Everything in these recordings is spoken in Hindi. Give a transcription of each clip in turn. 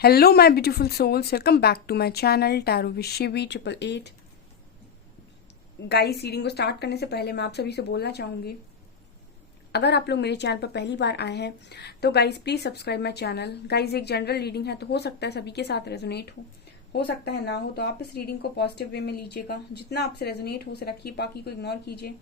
Hello, my beautiful souls. Welcome back to my channel Tarot with Shivi 888। Guys, reading को स्टार्ट करने से पहले मैं आप सभी से बोलना चाहूंगी, अगर आप लोग मेरे चैनल पर पहली बार आए हैं तो guys please subscribe my channel. Guys, एक जनरल रीडिंग है तो हो सकता है सभी के साथ रेजोनेट हो सकता है ना हो, तो आप इस रीडिंग को पॉजिटिव वे में लीजिएगा। जितना आपसे रेजोनेट हो उसे रखिए, बाकी को इग्नोर कीजिए।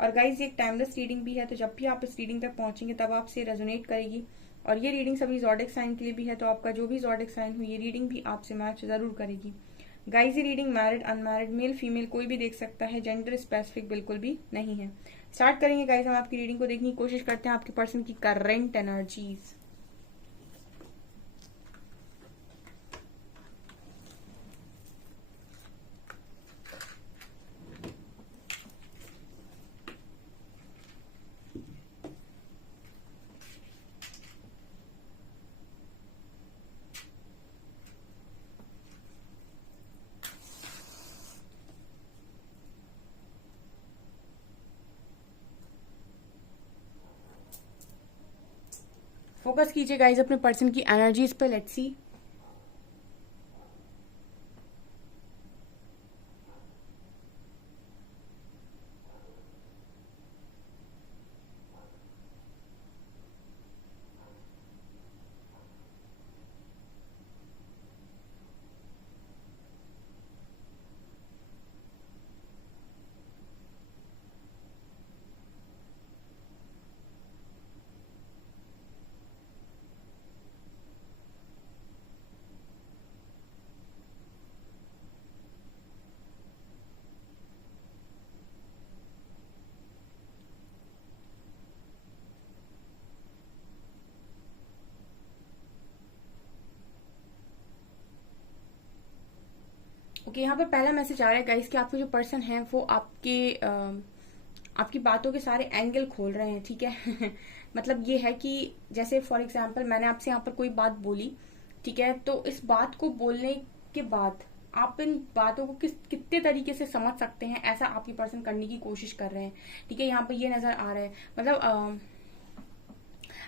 और गाइज, ये एक टाइमलेस रीडिंग भी है, तो जब भी आप इस रीडिंग तक पहुंचेंगे तब आपसे रेजोनेट करेगी। और ये रीडिंग सभी ज़ोडिक साइन के लिए भी है, तो आपका जो भी ज़ोडिक साइन हो ये रीडिंग भी आपसे मैच जरूर करेगी। गाइज, ये reading married unmarried male female कोई भी देख सकता है, जेंडर स्पेसिफिक बिल्कुल भी नहीं है। स्टार्ट करेंगे गाइज, हम आपकी रीडिंग को देखने की कोशिश करते हैं आपके पर्सन की करंट एनर्जीज। फोकस कीजिए गाइज अपने पर्सन की एनर्जीज पे। Let's see. ओके, यहाँ पर पहला मैसेज आ रहा है गाइस कि आपके जो पर्सन है वो आपकी बातों के सारे एंगल खोल रहे हैं, ठीक है। मतलब ये है कि जैसे फॉर एग्जांपल मैंने आपसे यहाँ पर कोई बात बोली, ठीक है, तो इस बात को बोलने के बाद आप इन बातों को कितने तरीके से समझ सकते हैं, ऐसा आपकी पर्सन करने की कोशिश कर रहे हैं, ठीक है। यहाँ पर ये नजर आ रहा है, मतलब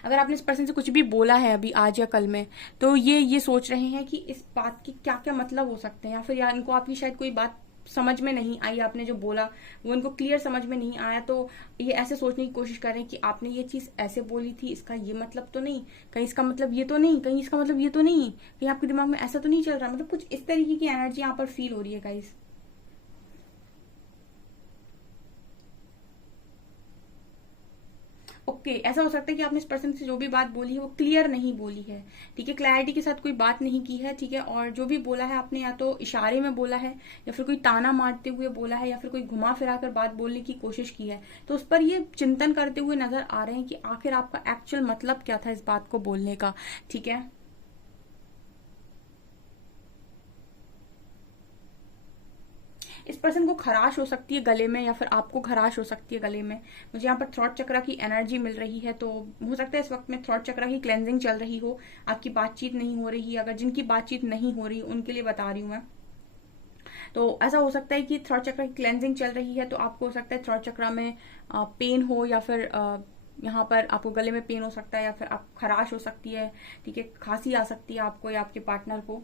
अगर आपने इस पर्सन से कुछ भी बोला है अभी आज या कल में, तो ये सोच रहे हैं कि इस बात के क्या क्या मतलब हो सकते हैं, या फिर यार इनको आपकी शायद कोई बात समझ में नहीं आई, आपने जो बोला वो इनको क्लियर समझ में नहीं आया, तो ये ऐसे सोचने की कोशिश कर रहे हैं कि आपने ये चीज ऐसे बोली थी, इसका ये मतलब तो नहीं, कहीं इसका मतलब ये तो नहीं, कहीं इसका मतलब ये तो नहीं, कहीं आपके दिमाग में ऐसा तो नहीं चल रहा। मतलब कुछ इस तरीके की एनर्जी यहाँ पर फील हो रही है गाइस। ओके, ऐसा हो सकता है कि आपने इस पर्सन से जो भी बात बोली है वो क्लियर नहीं बोली है, ठीक है, क्लैरिटी के साथ कोई बात नहीं की है, ठीक है। और जो भी बोला है आपने या तो इशारे में बोला है, या फिर कोई ताना मारते हुए बोला है, या फिर कोई घुमा फिरा कर बात बोलने की कोशिश की है, तो उस पर ये चिंतन करते हुए नजर आ रहे हैं कि आखिर आपका एक्चुअल मतलब क्या था इस बात को बोलने का, ठीक है। इस पर्सन को खराश हो सकती है गले में, या फिर आपको खराश हो सकती है गले में। मुझे यहाँ पर थ्रॉट चक्रा की एनर्जी मिल रही है, तो हो सकता है इस वक्त में थ्रॉट चक्रा की क्लेंजिंग चल रही हो, आपकी बातचीत नहीं हो रही है। अगर जिनकी बातचीत नहीं हो रही उनके लिए बता रही हूँ मैं, तो ऐसा हो सकता है कि थ्रॉट चक्रा की क्लेंजिंग चल रही है, तो आपको हो सकता है थ्रॉट चक्रा में पेन हो, या फिर यहाँ पर आपको गले में पेन हो सकता है, या फिर आप खराश हो सकती है, ठीक है, खांसी आ सकती है आपको या आपके पार्टनर को।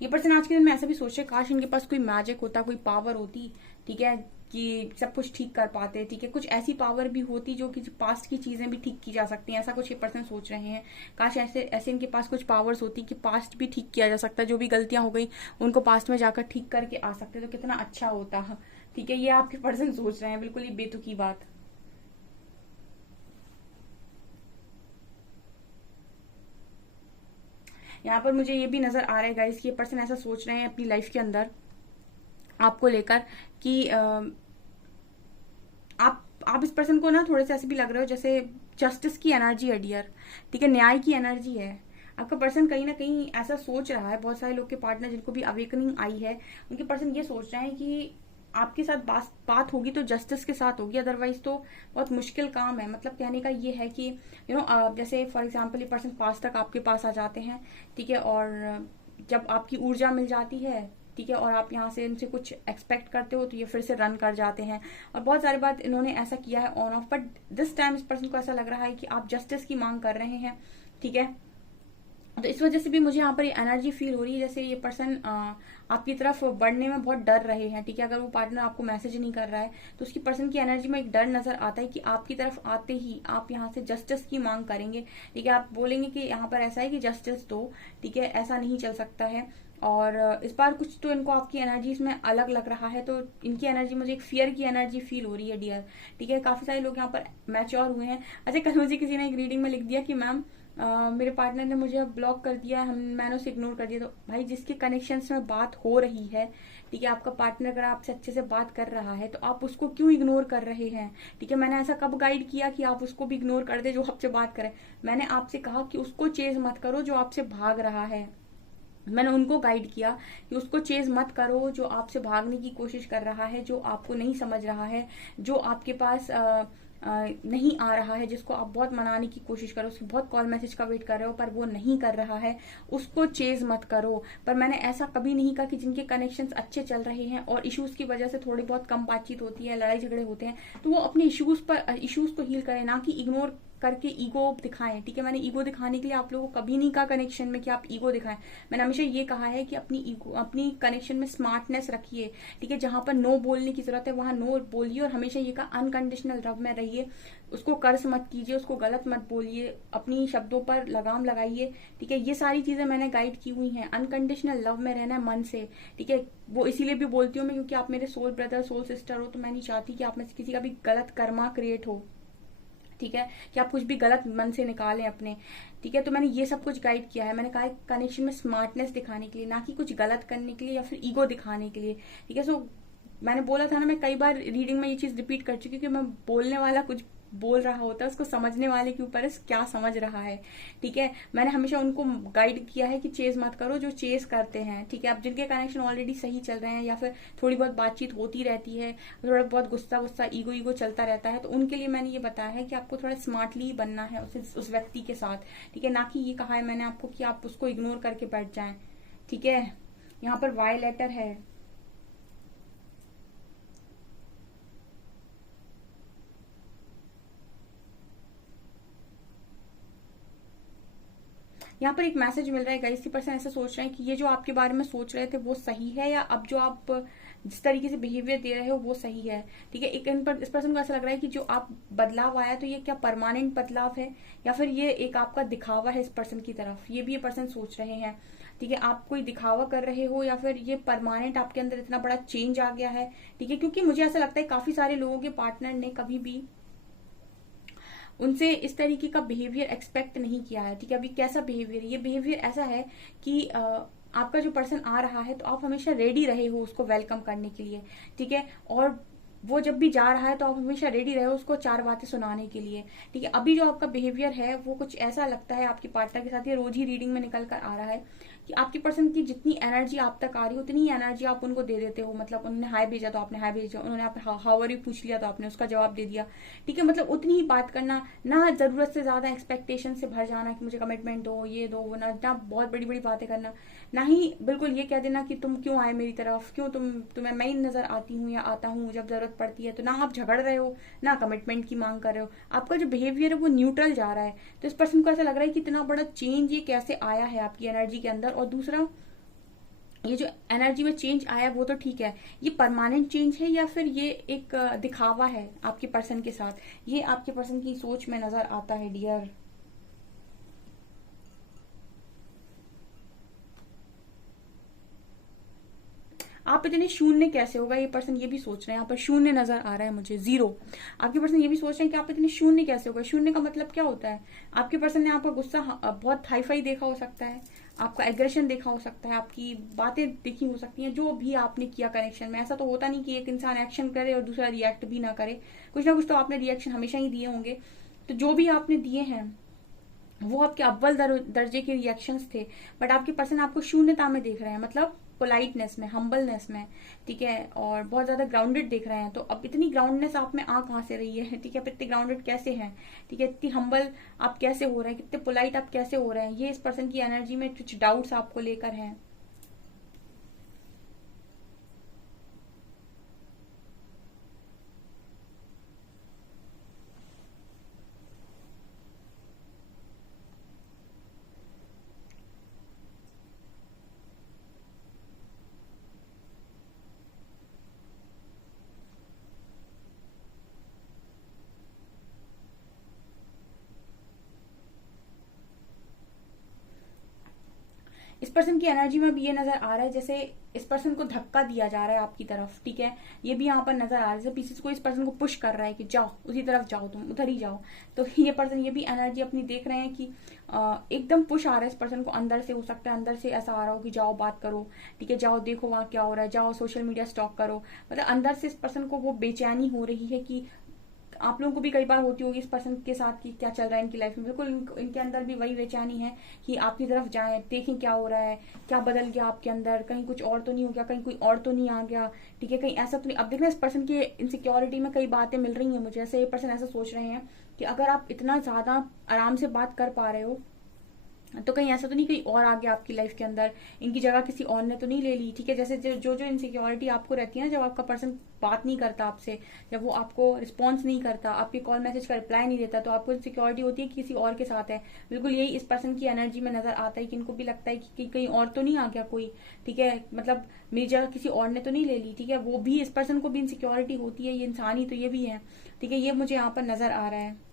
ये पर्सन आज के दिन में ऐसा भी सोच रहे काश इनके पास कोई मैजिक होता, कोई पावर होती, ठीक है, कि सब कुछ ठीक कर पाते, ठीक है, कुछ ऐसी पावर भी होती जो कि पास्ट की चीजें भी ठीक की जा सकती हैं। ऐसा कुछ ये पर्सन सोच रहे हैं, काश ऐसे ऐसे इनके पास कुछ पावर्स होती कि पास्ट भी ठीक किया जा सकता, जो भी गलतियां हो गई उनको पास्ट में जाकर ठीक करके आ सकते, तो कितना अच्छा होता, ठीक है। ये आपके पर्सन सोच रहे हैं, बिल्कुल ये बेतुकी बात। यहाँ पर मुझे ये भी नजर आ रहा है गाइस कि ये पर्सन ऐसा सोच रहे हैं अपनी लाइफ के अंदर आपको लेकर कि आप इस पर्सन को ना थोड़े से ऐसे भी लग रहे हो जैसे जस्टिस की एनर्जी है डियर, ठीक है, न्याय की एनर्जी है। आपका पर्सन कहीं ना कहीं ऐसा सोच रहा है, बहुत सारे लोग के पार्टनर जिनको भी अवेकनिंग आई है उनके पर्सन ये सोच रहे हैं कि आपके साथ बात होगी तो जस्टिस के साथ होगी, अदरवाइज तो बहुत मुश्किल काम है। मतलब कहने का ये है कि जैसे फॉर एग्जाम्पल ये पर्सन पास तक आपके पास आ जाते हैं, ठीक है, और जब आपकी ऊर्जा मिल जाती है, ठीक है, और आप यहाँ से इनसे कुछ एक्सपेक्ट करते हो तो ये फिर से रन कर जाते हैं। और बहुत सारी बात इन्होंने ऐसा किया है on off, but this time इस पर्सन को ऐसा लग रहा है कि आप जस्टिस की मांग कर रहे हैं, ठीक है। तो इस वजह से भी मुझे यहाँ पर ये एनर्जी फील हो रही है, जैसे ये पर्सन आपकी तरफ बढ़ने में बहुत डर रहे हैं, ठीक है। अगर वो पार्टनर आपको मैसेज नहीं कर रहा है तो उसकी पर्सन की एनर्जी में एक डर नजर आता है कि आपकी तरफ आते ही आप यहाँ से जस्टिस की मांग करेंगे, ठीक है। आप बोलेंगे कि यहाँ पर ऐसा है कि जस्टिस दो, ठीक है, ऐसा नहीं चल सकता है। और इस बार कुछ तो इनको आपकी एनर्जीज में अलग लग रहा है, तो इनकी एनर्जी मुझे एक फियर की एनर्जी फील हो रही है डियर, ठीक है। काफी सारे लोग यहाँ पर मैच्योर हुए हैं। अच्छा, कल मुझे किसी ने एक रीडिंग में लिख दिया कि मैम मेरे पार्टनर ने मुझे ब्लॉक कर दिया है, मैंने उसे इग्नोर कर दिया। तो भाई जिसके कनेक्शन में बात हो रही है, ठीक है, आपका पार्टनर अगर आपसे अच्छे से बात कर रहा है तो आप उसको क्यों इग्नोर कर रहे हैं, ठीक है। मैंने ऐसा कब गाइड किया कि आप उसको भी इग्नोर कर दे जो आपसे बात करे। मैंने आपसे कहा कि उसको चेज मत करो जो आपसे भाग रहा है। मैंने उनको गाइड किया कि उसको चेज मत करो जो आपसे भागने की कोशिश कर रहा है, जो आपको नहीं समझ रहा है, जो आपके पास नहीं आ रहा है, जिसको आप बहुत मनाने की कोशिश करो, उसकी बहुत कॉल मैसेज का वेट कर रहे हो पर वो नहीं कर रहा है, उसको चेज मत करो। पर मैंने ऐसा कभी नहीं कहा कि जिनके कनेक्शंस अच्छे चल रहे हैं और इश्यूज की वजह से थोड़ी बहुत कम बातचीत होती है, लड़ाई झगड़े होते हैं, तो वो अपने इश्यूज को हील करें, ना कि इग्नोर करके ईगो दिखाएं, ठीक है। मैंने ईगो दिखाने के लिए आप लोगों को कभी नहीं कहा कनेक्शन में कि आप ईगो दिखाएं। मैंने हमेशा ये कहा है कि अपनी कनेक्शन में स्मार्टनेस रखिए, ठीक है। जहां पर नो बोलने की जरूरत है वहां नो बोलिए, और हमेशा ये कहा अनकंडीशनल लव में रहिए, उसको कर्ज मत कीजिए, उसको गलत मत बोलिए, अपनी शब्दों पर लगाम लगाइए, ठीक है। ये सारी चीजें मैंने गाइड की हुई हैं। अनकंडीशनल लव में रहना है मन से, ठीक है। वो इसीलिए भी बोलती हूँ मैं क्योंकि आप मेरे सोल ब्रदर सोल सिस्टर हो, तो मैं नहीं चाहती कि आप में से किसी का भी गलत कर्मा क्रिएट हो, ठीक है, कि आप कुछ भी गलत मन से निकालें अपने, ठीक है। तो मैंने ये सब कुछ गाइड किया है। मैंने कहा कनेक्शन में स्मार्टनेस दिखाने के लिए, ना कि कुछ गलत करने के लिए या फिर ईगो दिखाने के लिए, ठीक है। सो मैंने बोला था ना, मैं कई बार रीडिंग में ये चीज रिपीट कर चुकी हूँ कि मैं बोलने वाला कुछ बोल रहा होता है, उसको समझने वाले के ऊपर है क्या समझ रहा है, ठीक है। मैंने हमेशा उनको गाइड किया है कि चेज मत करो जो चेज करते हैं, ठीक है। अब जिनके कनेक्शन ऑलरेडी सही चल रहे हैं या फिर थोड़ी बहुत बातचीत होती रहती है, थोड़ा बहुत गुस्सा ईगो चलता रहता है, तो उनके लिए मैंने ये बताया है कि आपको थोड़ा स्मार्टली बनना है उस व्यक्ति के साथ, ठीक है। ना कि ये कहा है मैंने आपको कि आप उसको इग्नोर करके बैठ जाए, ठीक है। यहाँ पर वाई लेटर है, यहाँ पर एक मैसेज मिल रहा है गाइस, 80% ऐसा सोच रहे हैं कि ये जो आपके बारे में सोच रहे थे वो सही है, या अब जो आप जिस तरीके से बिहेवियर दे रहे हो वो सही है, ठीक है। एक इस पर्सन को ऐसा लग रहा है कि जो आप बदलाव आया तो ये क्या परमानेंट बदलाव है या फिर ये एक आपका दिखावा है इस पर्सन की तरफ, ये भी ये पर्सन सोच रहे हैं, ठीक है। आप कोई दिखावा कर रहे हो या फिर ये परमानेंट आपके अंदर इतना बड़ा चेंज आ गया है, ठीक है। क्योंकि मुझे ऐसा लगता है काफी सारे लोगों के पार्टनर ने कभी भी उनसे इस तरीके का बिहेवियर एक्सपेक्ट नहीं किया है, ठीक है। अभी कैसा बिहेवियर, ये बिहेवियर ऐसा है कि आपका जो पर्सन आ रहा है तो आप हमेशा रेडी रहे हो उसको वेलकम करने के लिए, ठीक है। और वो जब भी जा रहा है तो आप हमेशा रेडी रहे हो उसको चार बातें सुनाने के लिए, ठीक है। अभी जो आपका बिहेवियर है वो कुछ ऐसा लगता है आपके पार्टनर के साथ, ये रोज ही रीडिंग में निकल कर आ रहा है कि आपकी पर्सन की जितनी एनर्जी आप तक आ रही है उतनी ही एनर्जी आप उनको दे देते हो। मतलब उन्होंने हाय भेजा तो आपने हाय भेजा, उन्होंने आप हाउ आर यू पूछ लिया तो आपने उसका जवाब दे दिया, ठीक है। मतलब उतनी ही बात करना, ना जरूरत से ज्यादा एक्सपेक्टेशन से भर जाना कि मुझे कमिटमेंट दो, ये दो, ना बहुत बड़ी बड़ी बातें करना, ना ही बिल्कुल ये कह देना कि तुम क्यों आए मेरी तरफ, क्यों तुम्हें मैं ही नजर आती हूँ या आता हूँ जब जरूरत पड़ती है। तो ना आप झगड़ रहे हो ना कमिटमेंट की मांग कर रहे हो, आपका जो बिहेवियर है वो न्यूट्रल जा रहा है। तो इस पर्सन को ऐसा लग रहा है कि इतना बड़ा चेंज ये कैसे आया है आपकी एनर्जी के अंदर। और दूसरा, ये जो एनर्जी में चेंज आया वो तो ठीक है, ये परमानेंट चेंज है या फिर ये एक दिखावा है आपके पर्सन के साथ, ये आपके पर्सन की सोच में नजर आता है डियर। आप इतने शून्य कैसे होगा, ये पर्सन ये भी सोच रहे हैं। यहाँ पर शून्य नजर आ रहा है मुझे, 0। आपके पर्सन ये भी सोच रहे हैं कि आप इतने शून्य कैसे होगा। शून्य का मतलब क्या होता है, आपके पर्सन ने आपका गुस्सा बहुत हाई फाई देखा हो सकता है, आपका एग्रेशन देखा हो सकता है, आपकी बातें देखी हो सकती हैं, जो भी आपने किया कनेक्शन में। ऐसा तो होता नहीं कि एक इंसान एक्शन करे और दूसरा रिएक्ट भी ना करे, कुछ ना कुछ तो आपने रिएक्शन हमेशा ही दिए होंगे। तो जो भी आपने दिए हैं वो आपके अव्वल दर्जे के रिएक्शंस थे, बट आपके पर्सन आपको शून्यता में देख रहे हैं। मतलब पोलाइटनेस में, हम्बलनेस में, ठीक है, और बहुत ज़्यादा ग्राउंडेड दिख रहे हैं। तो अब इतनी ग्राउंडनेस आप में आ कहाँ से रही है, ठीक है, अब इतने ग्राउंडेड कैसे हैं, ठीक है, इतनी हम्बल आप कैसे हो रहे हैं, कितने पोलाइट आप कैसे हो रहे हैं, ये इस पर्सन की एनर्जी में कुछ डाउट्स आपको लेकर हैं। इस पर्सन की एनर्जी में भी ये नजर आ रहा है जैसे इस पर्सन को धक्का दिया जा रहा है आपकी तरफ, ठीक है, ये भी यहाँ पर नजर आ रहा है जैसे पीछे से कोई इस पर्सन को पुश कर रहा है कि जाओ उसी तरफ जाओ, तुम उधर ही जाओ। तो ये पर्सन ये भी एनर्जी अपनी देख रहे हैं कि एकदम पुश आ रहा है इस पर्सन को अंदर से, हो सकता है अंदर से ऐसा आ रहा हो कि जाओ बात करो, ठीक है, जाओ देखो वहां क्या हो रहा है, जाओ सोशल मीडिया स्टॉक करो। मतलब अंदर से इस पर्सन को वो बेचैनी हो रही है कि आप लोगों को भी कई बार होती होगी इस पर्सन के साथ कि क्या चल रहा है इनकी लाइफ में। बिल्कुल इनके अंदर भी वही बेचैनी है कि आपकी तरफ जाएं, देखें क्या हो रहा है, क्या बदल गया आपके अंदर, कहीं कुछ और तो नहीं हो गया, कहीं कोई और तो नहीं आ गया, ठीक है, कहीं ऐसा तो नहीं। अब देखना इस पर्सन की इनसिक्योरिटी में कई बातें मिल रही हैं मुझे, ऐसे ये पर्सन ऐसा सोच रहे हैं कि अगर आप इतना ज्यादा आराम से बात कर पा रहे हो तो कहीं ऐसा तो नहीं कहीं और आ गया आपकी लाइफ के अंदर, इनकी जगह किसी और ने तो नहीं ले ली, ठीक है। जैसे जो जो इनसिक्योरिटी आपको रहती है ना, जब आपका पर्सन बात नहीं करता आपसे, जब वो आपको रिस्पॉन्स नहीं करता, आपके कॉल मैसेज का रिप्लाई नहीं देता, तो आपको इनसिक्योरिटी होती है कि किसी और के साथ है। बिल्कुल यही इस पर्सन की एनर्जी में नजर आता है कि इनको भी लगता है कि कहीं और तो नहीं आ गया कोई, ठीक है, मतलब मेरी जगह किसी और ने तो नहीं ले ली, ठीक है। वो भी इस पर्सन को भी इनसिक्योरिटी होती है, ये इंसान ही तो ये भी है, ठीक है, ये मुझे यहाँ पर नजर आ रहा है।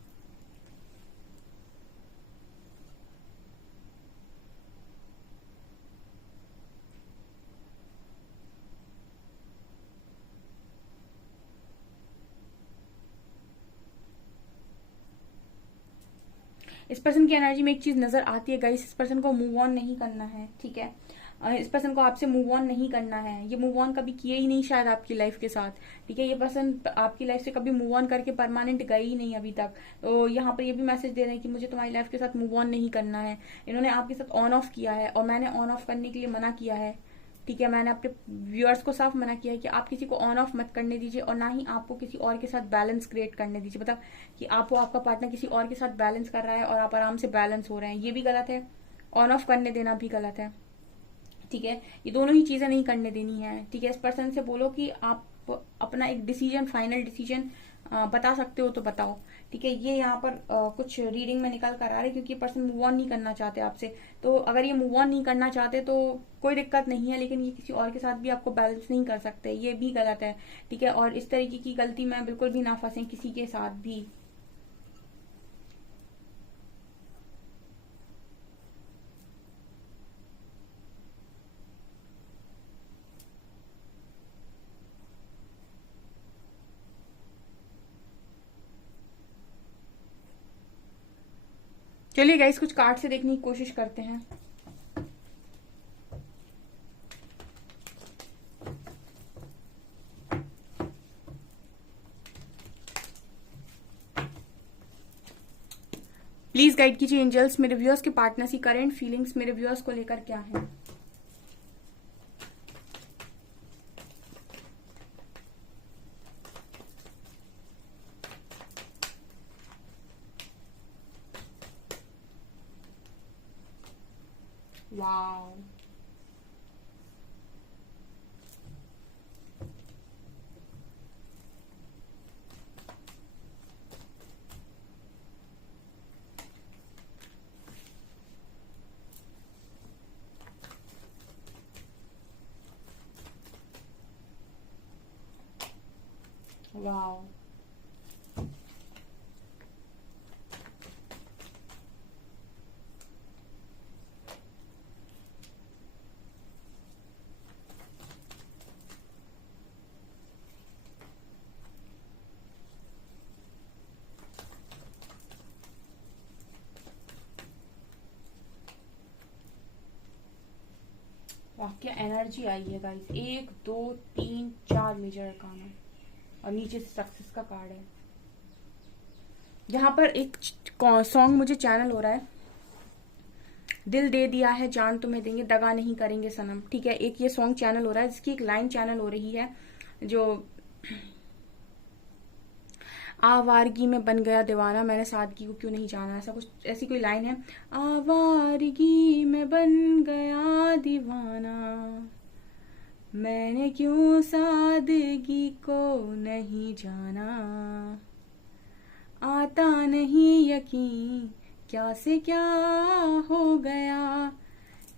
इस पर्सन की एनर्जी में एक चीज नजर आती है गाइस, इस पर्सन को मूव ऑन नहीं करना है, ठीक है, इस पर्सन को आपसे मूव ऑन नहीं करना है, ये मूव ऑन कभी किए ही नहीं शायद आपकी लाइफ के साथ, ठीक है, ये पर्सन आपकी लाइफ से कभी मूव ऑन करके परमानेंट गए ही नहीं अभी तक। तो यहाँ पर ये भी मैसेज दे रहे हैं कि मुझे तुम्हारी लाइफ के साथ मूव ऑन नहीं करना है। इन्होंने आपके साथ ऑन ऑफ किया है और मैंने ऑन ऑफ करने के लिए मना किया है, ठीक है, मैंने अपने व्यूअर्स को साफ मना किया है कि आप किसी को ऑन ऑफ मत करने दीजिए और ना ही आपको किसी और के साथ बैलेंस क्रिएट करने दीजिए। मतलब कि आपको आपका पार्टनर किसी और के साथ बैलेंस कर रहा है और आप आराम से बैलेंस हो रहे हैं, ये भी गलत है, ऑन ऑफ करने देना भी गलत है, ठीक है, ये दोनों ही चीजें नहीं करने देनी है, ठीक है। इस पर्सन से बोलो कि आप अपना एक डिसीजन, फाइनल डिसीजन बता सकते हो तो बताओ, ठीक है। ये यहाँ पर कुछ रीडिंग में निकल कर आ रहा है क्योंकि पर्सन मूव ऑन नहीं करना चाहते आपसे। तो अगर ये मूव ऑन नहीं करना चाहते तो कोई दिक्कत नहीं है, लेकिन ये किसी और के साथ भी आपको बैलेंस नहीं कर सकते, ये भी गलत है, ठीक है। और इस तरीके की गलती में बिल्कुल भी ना फंसे किसी के साथ भी। चलिए गाइस कुछ कार्ड से देखने की कोशिश करते हैं। प्लीज गाइड कीजिए एंजल्स, मेरे व्यूअर्स के पार्टनर्स की करंट फीलिंग्स मेरे व्यूअर्स को लेकर क्या है। वाओ, वाओ, वाह क्या एनर्जी आई है गाइस, 1 2 3 4 मेजर अरकाना और नीचे से सक्सेस का कार्ड है। यहाँ पर एक सॉन्ग मुझे चैनल हो रहा है, दिल दे दिया है जान तुम्हें देंगे, दगा नहीं करेंगे सनम। ठीक है, एक ये सॉन्ग चैनल हो रहा है जिसकी एक लाइन चैनल हो रही है जो आवारगी में बन गया दीवाना, मैंने सादगी को क्यों नहीं जाना, ऐसा कुछ, ऐसी कोई लाइन है। आवारगी में बन गया दीवाना, मैंने क्यों सादगी को नहीं जाना, आता नहीं यकीन क्या से क्या हो गया,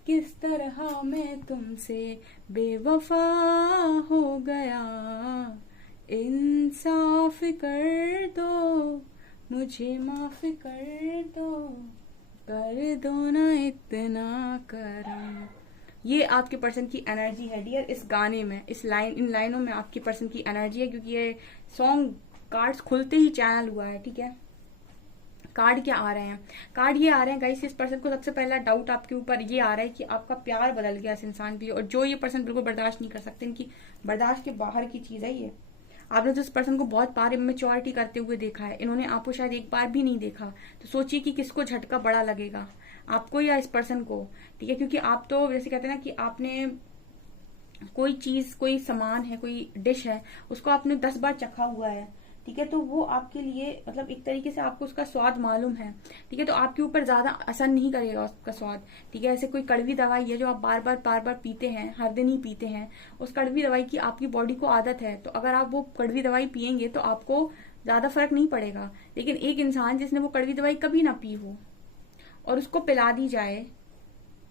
किस तरह मैं तुमसे बेवफा हो गया, इंसाफ कर दो मुझे, माफ कर दो ना इतना करम। ये आपके पर्सन की एनर्जी है डियर इस गाने में, इन लाइनों में आपकी पर्सन की एनर्जी है, क्योंकि ये सॉन्ग कार्ड्स खुलते ही चैनल हुआ है। ठीक है, कार्ड क्या आ रहे हैं, कार्ड ये आ रहे हैं गाइस, इस पर्सन को सबसे पहला डाउट आपके ऊपर ये आ रहा है कि आपका प्यार बदल गया इस इंसान के लिए, और जो ये पर्सन बिल्कुल बर्दाश्त नहीं कर सकते, इनकी बर्दाश्त के बाहर की चीज है ये। आपने तो इस पर्सन को बहुत बार इमेच्योरिटी करते हुए देखा है, इन्होंने आपको शायद एक बार भी नहीं देखा, तो सोचिए कि किसको झटका बड़ा लगेगा, आपको या इस पर्सन को। ठीक है, क्योंकि आप तो जैसे कहते हैं ना कि आपने कोई चीज, कोई सामान है, कोई डिश है, उसको आपने 10 बार चखा हुआ है। ठीक है, तो वो आपके लिए मतलब एक तरीके से आपको उसका स्वाद मालूम है। ठीक है, तो आपके ऊपर ज्यादा असर नहीं करेगा उसका स्वाद। ठीक है, ऐसे कोई कड़वी दवाई है जो आप बार बार पीते हैं, हर दिन ही पीते हैं, उस कड़वी दवाई की आपकी बॉडी को आदत है, तो अगर आप वो कड़वी दवाई पियेंगे तो आपको ज्यादा फर्क नहीं पड़ेगा। लेकिन एक इंसान जिसने वो कड़वी दवाई कभी ना पी हो और उसको पिला दी जाए,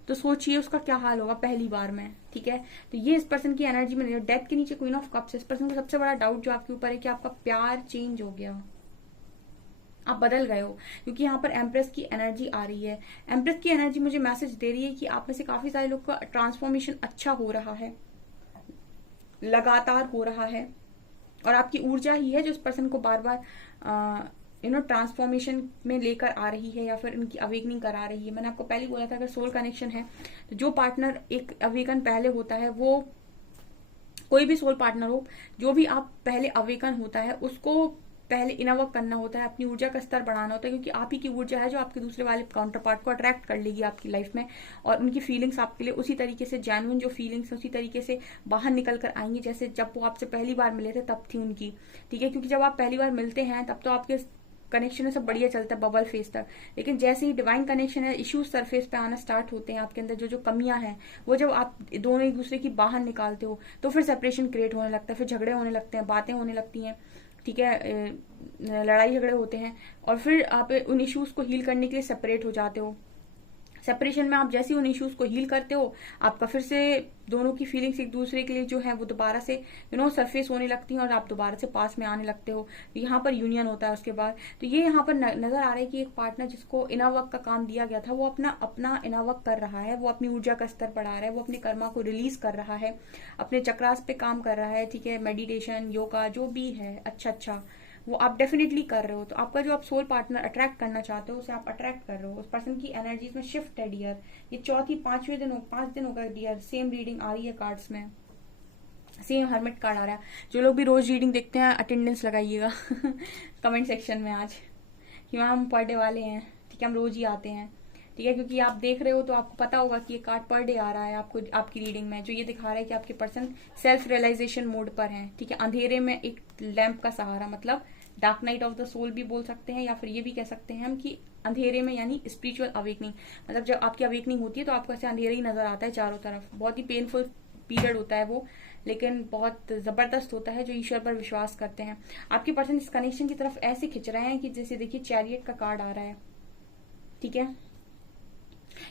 तो सोचिए उसका क्या हाल होगा पहली बार में। ठीक है, तो ये इस पर्सन की एनर्जी में डेथ के नीचे क्वीन ऑफ कप्स, इस पर्सन को सबसे बड़ा डाउट जो आपके ऊपर है कि आपका प्यार चेंज हो गया, आप बदल गए हो, क्योंकि यहाँ पर एम्प्रेस की एनर्जी आ रही है। एम्प्रेस की एनर्जी मुझे मैसेज दे रही है कि आप में से काफी सारे लोग का ट्रांसफॉर्मेशन अच्छा हो रहा है, लगातार हो रहा है, और आपकी ऊर्जा ही है जो इस पर्सन को बार बार ट्रांसफॉर्मेशन में लेकर आ रही है, या फिर उनकी अवेकनिंग करा रही है। मैंने आपको पहले बोला था अगर सोल कनेक्शन है तो जो पार्टनर एक अवेकन पहले होता है, वो कोई भी सोल पार्टनर हो, जो भी आप पहले अवेकन होता है उसको पहले इनवर्क करना होता है, अपनी ऊर्जा का स्तर बढ़ाना होता है, क्योंकि आप ही की ऊर्जा है जो आपके दूसरे वाले काउंटर पार्ट को अट्रैक्ट कर लेगी आपकी लाइफ में, और उनकी फीलिंग्स आपके लिए उसी तरीके से जेन्युइन, जो फीलिंग्स उसी तरीके से बाहर निकल कर आएंगी जैसे जब वो आपसे पहली बार मिले थे तब थी उनकी। ठीक है, क्योंकि जब आप पहली बार मिलते हैं तब तो आपके कनेक्शन है सब बढ़िया चलता है बबल फेस तक, लेकिन जैसे ही डिवाइन कनेक्शन है, इश्यूज सरफेस पे आना स्टार्ट होते हैं आपके अंदर, जो कमियां हैं वो जब आप दोनों एक दूसरे की बाहर निकालते हो तो फिर सेपरेशन क्रिएट होने लगता है, फिर झगड़े होने लगते हैं, बातें होने लगती हैं। ठीक है, लड़ाई झगड़े होते हैं, और फिर आप उन इश्यूज को हील करने के लिए सेपरेट हो जाते हो। सेपरेशन में आप जैसे ही उन इश्यूज को हील करते हो, आपका फिर से दोनों की फीलिंग्स एक दूसरे के लिए जो है वो दोबारा से सरफेस होने लगती हैं, और आप दोबारा से पास में आने लगते हो, तो यहाँ पर यूनियन होता है उसके बाद। तो ये यहाँ पर नजर आ रहा है कि एक पार्टनर जिसको इनर वर्क का काम दिया गया था, वो अपना इनर वर्क कर रहा है, वो अपनी ऊर्जा का स्तर बढ़ा रहा है, वो अपने कर्मा को रिलीज कर रहा है, अपने चक्रास पे काम कर रहा है। ठीक है, मेडिटेशन, योगा, जो भी है अच्छा वो आप डेफिनेटली कर रहे हो। तो आपका जो आप सोल पार्टनर अट्रैक्ट करना चाहते हो उसे आप अट्रैक्ट कर रहे हो, उस पर्सन की एनर्जीज में शिफ्ट है डियर। ये 5 दिन होगा डियर, सेम रीडिंग आ रही है कार्ड्स में, सेम हर्मिट कार्ड आ रहा है। जो लोग भी रोज रीडिंग देखते हैं अटेंडेंस लगाइएगा कमेंट सेक्शन में आज कि मैम हम पर डे वाले हैं। ठीक है, हम रोज ही आते हैं। ठीक है, क्योंकि आप देख रहे हो तो आपको पता होगा कि ये कार्ड पर डे आ रहा है आपको, आपकी रीडिंग में जो ये दिखा रहा है कि आपके पर्सन सेल्फ रियलाइजेशन मोड पर हैं। ठीक है, अंधेरे में एक लैंप का सहारा, मतलब dark night of the soul भी बोल सकते हैं, या फिर ये भी कह सकते हैं हम कि अंधेरे में यानी स्पिरिचुअल अवेकनिंग, मतलब जब आपकी अवेकनिंग होती है तो आपको ऐसे अंधेरे ही नजर आता है चारों तरफ। बहुत ही पेनफुल पीरियड होता है वो, लेकिन बहुत जबरदस्त होता है जो ईश्वर पर विश्वास करते हैं। आपके पर्सन इस कनेक्शन की तरफ ऐसे खिंच रहे हैं कि जैसे देखिए चैरियट का कार्ड आ रहा है। ठीक है,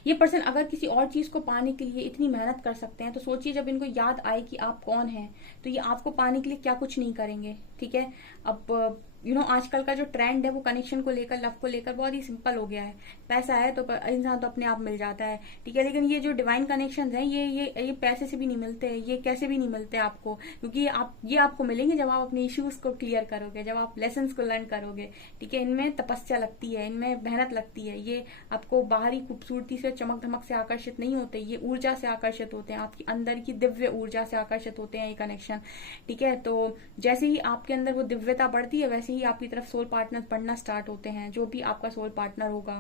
ये पर्सन अगर किसी और चीज को पाने के लिए इतनी मेहनत कर सकते हैं, तो सोचिए जब इनको याद आए कि आप कौन हैं, तो ये आपको पाने के लिए क्या कुछ नहीं करेंगे। ठीक है, अब आजकल का जो ट्रेंड है वो कनेक्शन को लेकर, लव को लेकर बहुत ही सिंपल हो गया है। पैसा है तो इंसान तो अपने आप मिल जाता है। ठीक है, लेकिन ये जो डिवाइन कनेक्शन है ये पैसे से भी नहीं मिलते, ये कैसे भी नहीं मिलते आपको, क्योंकि ये आपको मिलेंगे जब आप अपने इश्यूज को क्लियर करोगे, जब आप लेसन को लर्न करोगे। ठीक है, इनमें तपस्या लगती है, इनमें मेहनत लगती है। ये आपको बाहरी खूबसूरती से, चमक धमक से आकर्षित नहीं होते, ये ऊर्जा से आकर्षित होते हैं, आपकी अंदर की दिव्य ऊर्जा से आकर्षित होते हैं ये कनेक्शन। ठीक है, तो जैसे ही आपके अंदर वो दिव्यता बढ़ती है वैसे ही आपकी तरफ सोल पार्टनर बढ़ना स्टार्ट होते हैं, जो भी आपका सोल पार्टनर होगा।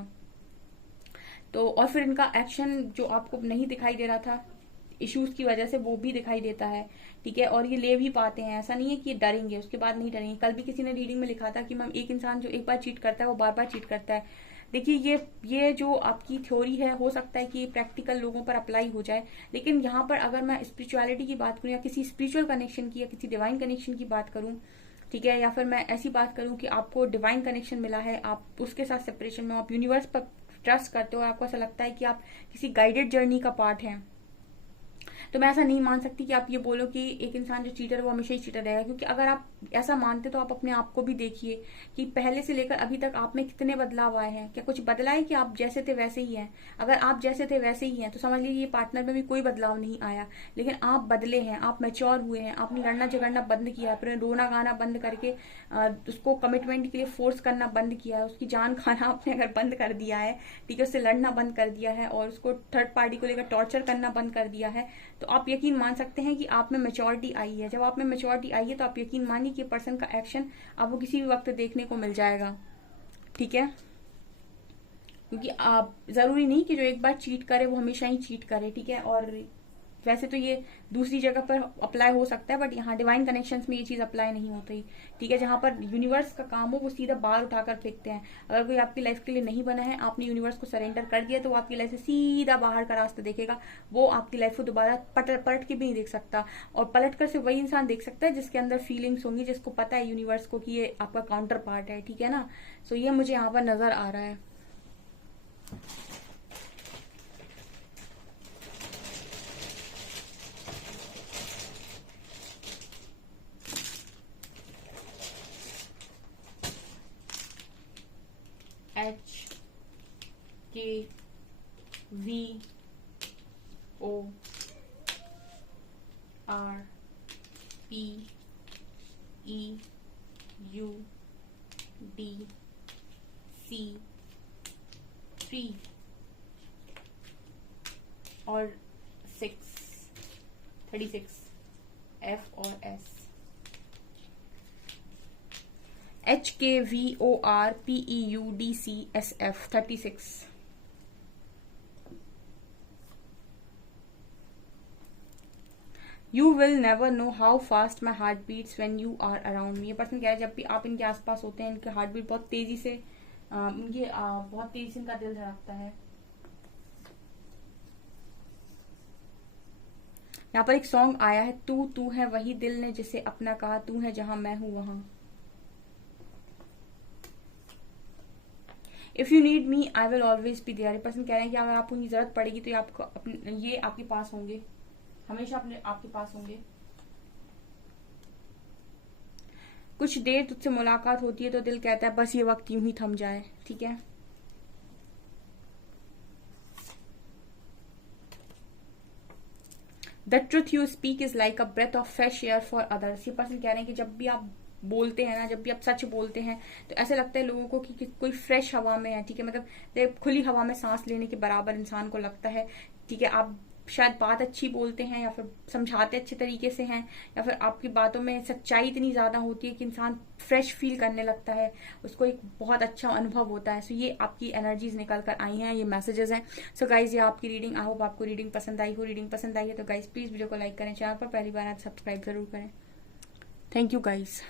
तो और फिर इनका एक्शन जो आपको नहीं दिखाई दे रहा था इश्यूज की वजह से, वो भी दिखाई देता है, ठीक है। और ये ले भी पाते हैं, ऐसा नहीं है कि डरेंगे उसके बाद नहीं डरेंगे। कल भी किसी ने रीडिंग में लिखा था कि मैम एक इंसान जो एक बार चीट करता है वो बार बार चीट करता है। देखिए ये जो आपकी थ्योरी है, हो सकता है कि ये प्रैक्टिकल लोगों पर अप्लाई हो जाए, लेकिन यहाँ पर अगर मैं स्पिरिचुअलिटी की बात करूँ या किसी स्पिरिचुअल कनेक्शन की या किसी डिवाइन कनेक्शन की बात करूँ, ठीक है, या फिर मैं ऐसी बात करूँ कि आपको डिवाइन कनेक्शन मिला है, आप उसके साथ सेपरेशन में, आप यूनिवर्स पर ट्रस्ट करते हो, आपको ऐसा लगता है कि आप किसी गाइडेड जर्नी का पार्ट है, तो मैं ऐसा नहीं मान सकती कि आप ये बोलो कि एक इंसान जो चीटर है वो हमेशा ही चीटर रहेगा। क्योंकि अगर आप ऐसा मानते तो आप अपने आप को भी देखिए कि पहले से लेकर अभी तक आप में कितने बदलाव आए हैं। क्या कुछ बदला है कि आप जैसे थे वैसे ही हैं? अगर आप जैसे थे वैसे ही हैं तो समझ लीजिए पार्टनर में भी कोई बदलाव नहीं आया, लेकिन आप बदले हैं, आप मैच्योर हुए हैं, आपने लड़ना झगड़ना बंद किया, अपने रोना गाना बंद करके उसको कमिटमेंट के लिए फोर्स करना बंद किया है, उसकी जान खाना आपने अगर बंद कर दिया है, ठीक है, उससे लड़ना बंद कर दिया है और उसको थर्ड पार्टी को लेकर टॉर्चर करना बंद कर दिया है, तो आप यकीन मान सकते हैं कि आप में मेच्योरिटी आई है। जब आप में मेच्योरिटी आई है तो आप यकीन मानिए कि पर्सन का एक्शन आपको किसी भी वक्त देखने को मिल जाएगा, ठीक है। क्योंकि आप जरूरी नहीं कि जो एक बार चीट करे वो हमेशा ही चीट करे, ठीक है। और वैसे तो ये दूसरी जगह पर अप्लाई हो सकता है, बट यहाँ डिवाइन कनेक्शंस में ये चीज अप्लाई नहीं होती, ठीक है। जहां पर यूनिवर्स का काम हो वो सीधा बाहर उठाकर फेंकते हैं। अगर कोई आपकी लाइफ के लिए नहीं बना है, आपने यूनिवर्स को सरेंडर कर दिया, तो वो आपकी लाइफ से सीधा बाहर का रास्ता देखेगा। वो आपकी लाइफ को दोबारा पलट के भी नहीं देख सकता, और पलट कर सिर्फ वही इंसान देख सकता है जिसके अंदर फीलिंग्स होंगी, जिसको पता है यूनिवर्स को कि ये आपका काउंटर पार्ट है, ठीक है ना। सो ये मुझे यहाँ पर नजर आ रहा है। HKVORPEUDC3 और 36 F और S। HKVORPEUDCSF 36। You will never know how fast my heart beats when you are around me. ये पर्सन कह रहा है जब भी आप इनके आसपास होते हैं इनके हार्ट बीट बहुत तेजी से बहुत तेजी से इनका दिल धड़कता है। यहाँ पर एक सॉन्ग आया है, तू है वही दिल ने जिसे अपना कहा, तू है जहां मैं हूं वहां। If you need me I will always be there. Person कह रहे हैं कि अगर आपको जरूरत पड़ेगी तो ये आपके पास होंगे, हमेशा आपके पास होंगे। कुछ देर तुझसे मुलाकात होती है तो दिल कहता है बस ये वक्त यूं ही थम जाए, ठीक है। The truth you speak is like a breath of fresh air for others. ये पर्सन कह रहे हैं कि जब भी आप बोलते हैं ना, जब भी आप सच बोलते हैं तो ऐसा लगता है लोगों को कि कोई फ्रेश हवा में है, ठीक है। मतलब खुली हवा में सांस लेने के बराबर इंसान को लगता है, ठीक है। आप शायद बात अच्छी बोलते हैं या फिर समझाते अच्छे तरीके से हैं, या फिर आपकी बातों में सच्चाई इतनी ज्यादा होती है कि इंसान फ्रेश फील करने लगता है, उसको एक बहुत अच्छा अनुभव होता है। सो ये आपकी एनर्जीज निकल कर आई हैं, ये मैसेजेस हैं। सो गाइज ये आपकी रीडिंग, आई होप आपको रीडिंग पसंद आई हो। रीडिंग पसंद आई है तो गाइज प्लीज वीडियो को लाइक करें, चैनल पर पहली बार आप सब्सक्राइब जरूर करें। Thank you guys.